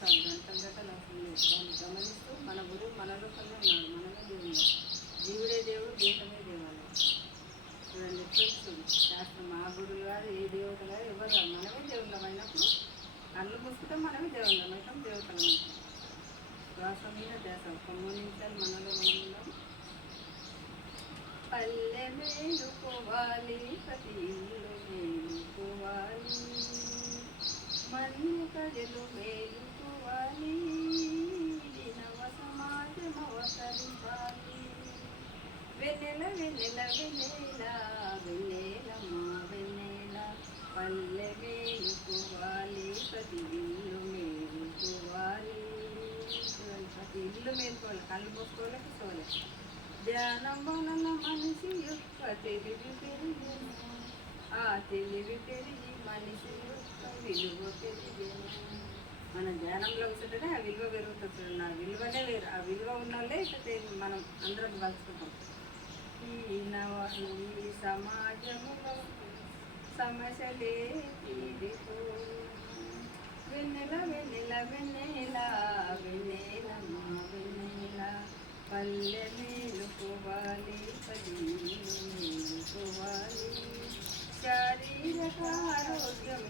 చాలు, గంటలు గంటలు అవసరం లేదు. దాన్ని గమనిస్తూ మన గురువు మన లోపలనే ఉన్నాడు, మనమే దేవుడు. జీవుడే దేవుడు, దేశమే దేవాలయం. చూడండి ఎట్లా వస్తుంది శాస్త్రం. మా గురువులు కాదు, ఏ దేవత కాదు, ఎవరు కాదు, మనమే దేవుళ్ళం అయినప్పుడు కళ్ళు మూసుకుంటే మనమే దేవుళ్ళం అవుతాం, దేవతలం అవుతాం. శ్వాస మీద ధ్యాస. 9 నిమిషాలు మనలో మనం ఉన్నాం. పల్లె మేలుకోవాలి, ప్రతి ఇల్లు మేలుకోవాలి, మన్ను ప్రజలు మేలుకోవాలి, నవ సమాజం అవతరించాలి. వెన్నెల వెన్నెల వెన్నెల వెన్నెలమ్మా వెన్నెల, పల్లె మేలుకోవాలి, ప్రతి ఇల్లు మేలుకోవాలి. ప్రతి ఇల్లు మేలుకోవాలి, కళ్ళు మూసుకోవాలి, కూర్చోవాలి. ధ్యానం వలన మనిషి యొక్క తెలివి పెరిగెను, ఆ తెలివి పెరిగి మనిషి యొక్క విలువ పెరిగెను. మన ధ్యానంలో కూర్చుంటేనే ఆ విలువ పెరుగుతుంది. నా విలువనే వేరు, ఆ విలువ ఉన్న వాళ్ళే ఇక్కడ మనం అందరం కలుసుకుంటాం. ఈ సమాజంలో సమస్యలే తీరిపో. వెన్నెల వెన్నెల వెన్నెల వెన్నెలమ్మా వెన్నెల, పల్లె మేలుకోవాలి, పది మేలుకోవాలి, శారీరక ఆరోగ్యం